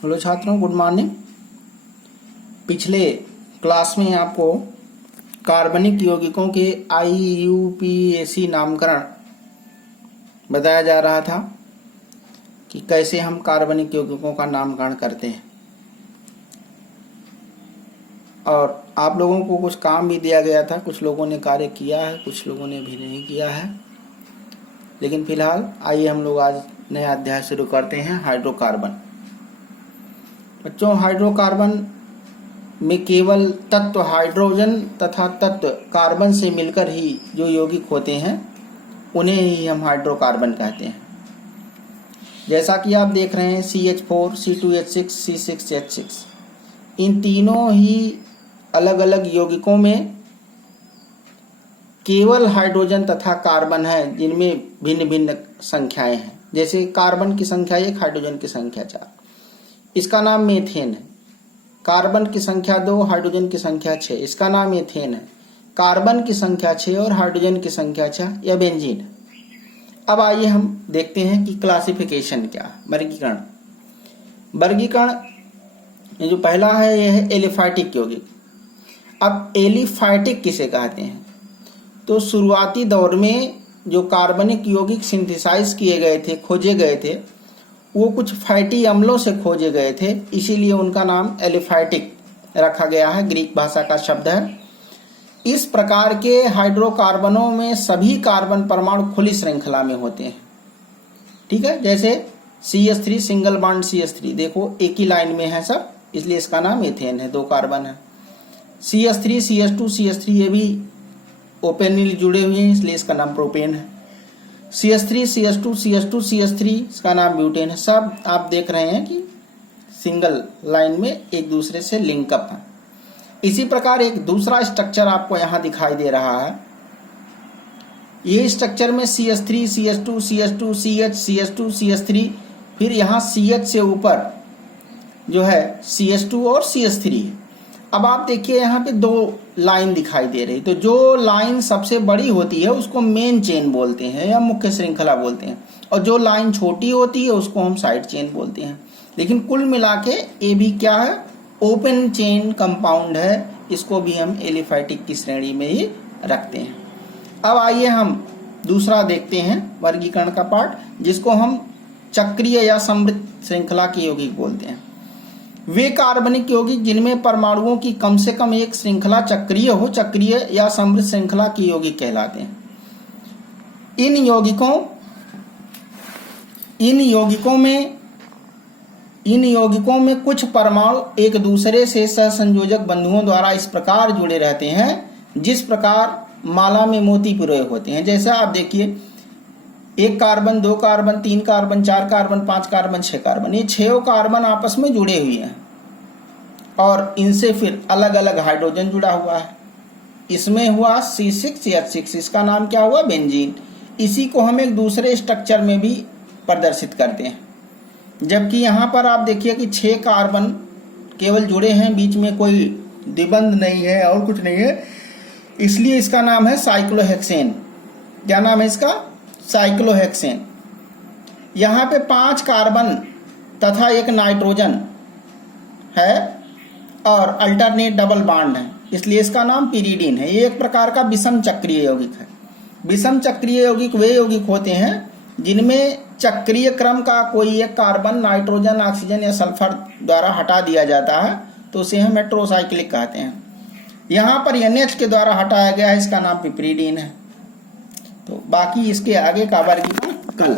Hello छात्रों, good morning. पिछले class में आपको कार्बनिक यौगिकों के IUPAC नामकरण बताया जा रहा था कि कैसे हम कार्बनिक यौगिकों का नामकरण करते हैं, और आप लोगों को कुछ काम भी दिया गया था। कुछ लोगों ने कार्य किया है, कुछ लोगों ने भी नहीं किया है। लेकिन फिलहाल आइए हम लोग आज नया अध्याय शुरू करते हैं, हाइड्रोकार्बन। बच्चों, हाइड्रोकार्बन में केवल तत्व हाइड्रोजन तथा तत्व कार्बन से मिलकर ही जो यौगिक होते हैं उन्हें ही हम हाइड्रोकार्बन कहते हैं। जैसा कि आप देख रहे हैं CH4, C2H6, C6H6, इन तीनों ही अलग अलग यौगिकों में केवल हाइड्रोजन तथा कार्बन है जिनमें भिन्न भिन्न संख्याएं हैं। जैसे कार्बन की संख्या 1, हाइड्रोजन की संख्या 4, इसका नाम मीथेन है। कार्बन की संख्या 2, हाइड्रोजन की संख्या 6, इसका नाम मीथेन है। कार्बन की संख्या 6 और हाइड्रोजन की संख्या 6, यह बेंजीन है। अब आइए हम देखते हैं कि क्लासिफिकेशन क्या है, वर्गीकरण। ये जो पहला है यह है एलिफैटिक यौगिक। अब एलिफैटिक किसे कहते हैं? तो शुरुआती दौर में जो कार्बनिक यौगिक सिंथेसाइज किए गए थे, खोजे गए थे, वो कुछ फैटी अम्लों से खोजे गए थे, इसीलिए उनका नाम एलिफैटिक रखा गया है। ग्रीक भाषा का शब्द है। इस प्रकार के हाइड्रोकार्बनों में सभी कार्बन परमाणु खुली श्रृंखला में होते हैं। ठीक है, जैसे CH3 सिंगल बॉन्ड CH3, देखो एक ही लाइन में है सब, इसलिए इसका नाम मीथेन है, 2 कार्बन है। CH3 CH2 CH3 ये भी ओपेनली जुड़े हुए हैं, इसलिए इसका नाम प्रोपेन है। CH3 CH2 CH2 CH3, इसका नाम ब्यूटेन है। सब आप देख रहे हैं कि सिंगल लाइन में एक दूसरे से लिंकअप है। इसी प्रकार एक दूसरा स्ट्रक्चर आपको यहां दिखाई दे रहा है। ये स्ट्रक्चर में CH3 CH2 CH2 CH CH2 CH3, फिर यहां CH से ऊपर जो है CH2 और CH3। अब आप देखिए यहाँ पे 2 लाइन दिखाई दे रही, तो जो लाइन सबसे बड़ी होती है उसको मेन चेन बोलते हैं या मुख्य श्रृंखला बोलते हैं, और जो लाइन छोटी होती है उसको हम साइड चेन बोलते हैं। लेकिन कुल मिला के ये भी क्या है, ओपन चेन कंपाउंड है। इसको भी हम एलिफैटिक की श्रेणी में ही रखते हैं। अब आइए हम दूसरा देखते हैं वर्गीकरण का पार्ट, जिसको हम चक्रीय या समृद्ध श्रृंखला के यौगिक बोलते हैं। वे कार्बनिक यौगिक जिनमें परमाणुओं की कम से कम एक श्रृंखला चक्रीय हो, चक्रीय या समृद्ध श्रृंखला के यौगिक कहलाते हैं। इन यौगिकों में कुछ परमाणु एक दूसरे से सहसंयोजक बंधुओं द्वारा इस प्रकार जुड़े रहते हैं जिस प्रकार माला में मोती पिरोए होते हैं। जैसा आप देखिए, 1 carbon, 2 carbon, 3 carbon, 4 carbon, 5 carbon, 6 carbon, ये 6 कार्बन आपस में जुड़े हुए हैं और इनसे फिर अलग अलग हाइड्रोजन जुड़ा हुआ है। इसमें हुआ C6H6, इसका नाम क्या हुआ, बेंजीन। इसी को हम एक दूसरे स्ट्रक्चर में भी प्रदर्शित करते हैं। जबकि यहाँ पर आप देखिए कि 6 कार्बन केवल जुड़े हैं, बीच में कोई द्विबंध नहीं है और कुछ नहीं है, इसलिए इसका नाम है साइक्लोहेक्सेन। क्या नाम है इसका, साइक्लोहेक्सेन। यहाँ पे 5 कार्बन तथा 1 नाइट्रोजन है और अल्टरनेट डबल बॉन्ड है, इसलिए इसका नाम पिरीडीन है। ये एक प्रकार का विषम चक्रीय यौगिक है। विषम चक्रीय यौगिक वे यौगिक होते हैं जिनमें चक्रीय क्रम का कोई एक कार्बन नाइट्रोजन, ऑक्सीजन या सल्फर द्वारा हटा दिया जाता है, तो उसे हम हेटेरोसाइक्लिक कहते हैं। यहाँ पर NH के द्वारा हटाया गया है, इसका नाम पिपरीडीन है। तो बाकी इसके आगे का वर्गीकरण कल